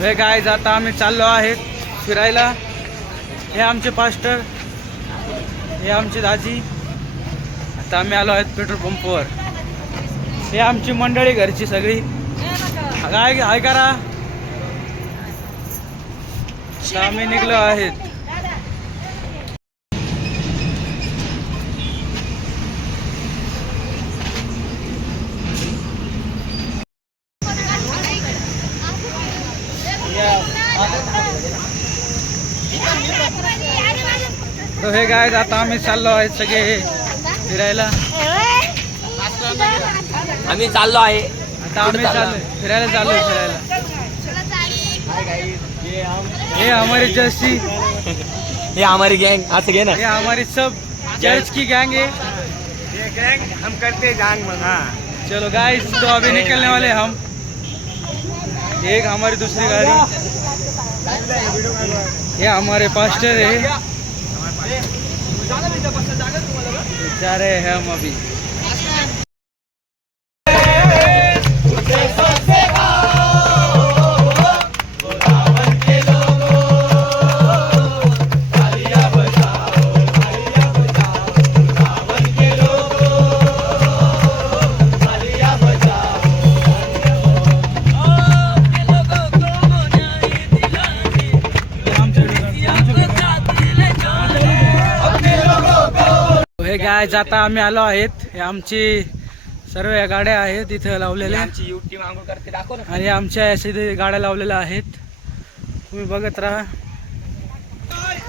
हे गाईज आता आम्ही चाललो आहेत फिरायला। हे आमचे पास्टर, हे आमची दाजी। आता आम्ही आलो आहेत पेट्रोल पंपवर। हे आमची मंडळी घरची सगळी। काय हाय करा, आम्ही निघलो आहेत। तो हे गाईज आता आम्ही चाललो आहेत सगळे फिरायला। आम्ही चाललो आहे, आता आम्ही फिरायला चाललोय फिरायला। ये हमारी जर्सी, ये हमारी गैंग। आज घे ना, ये हमारी सब चर्च की गैंग है। ये गैंग हम करते जान मंगा। चलो गाइस, तो अभी निकलने वाले हम। एक हमारी दूसरी गाड़ी, ये हमारे पास्टर है। जा रहे हैं हम अभी। हे गाय आता आम्ही आलो आहेत। हे आमची सर्व गाड्या आहेत इथं लावलेल्या। आमची युवती मागून करते, दाखव ना। आणि आमच्या अशा गाड्या लावलेल्या आहेत, तुम्ही बघत राहा।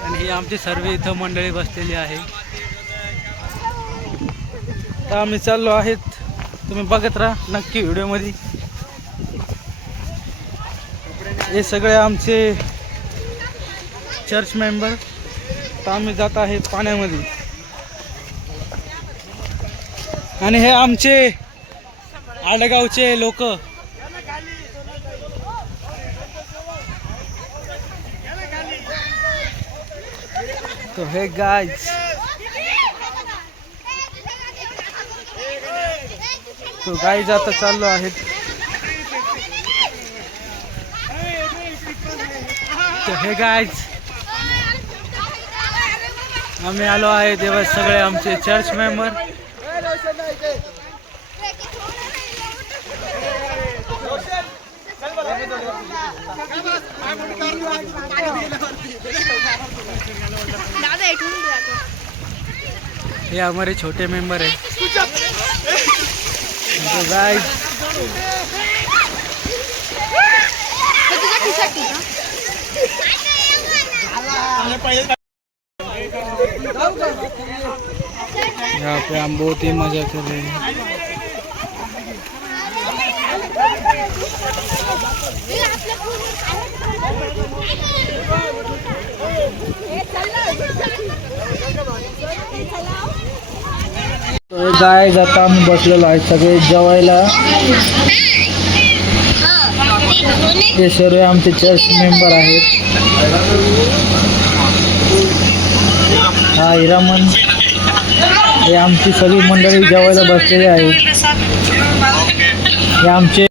आणि ही आमची सर्व इथं मंडळी बसलेली आहे। तर आम्ही चाललो आहेत, तुम्ही बघत राहा नक्की व्हिडिओमध्ये। हे सगळे आमचे चर्च मेंबर। तर आम्ही जात आहेत पाण्यामध्ये। आणि हे आमचे आडगावचे लोक। तो हे गाइस, तो गाइस आता चाललो आहेत। तो हे गाइस आम्ही आलो आहे तेव्हा सगळे आमचे चर्च मेंबर। ये हमारे छोटे मेंबर है। तो गाइस यहाँ पे हम बहुत ही मजा कर रहे हैं। तो गाइस आता आम्ही बसलेलो आहे सगळे जेवायला। हे सर्व आमचे चर्च मेंबर आहेत। हा हिरामन, हे आमची सगळी मंडळी जेवायला बसलेली आहेत। हे आमचे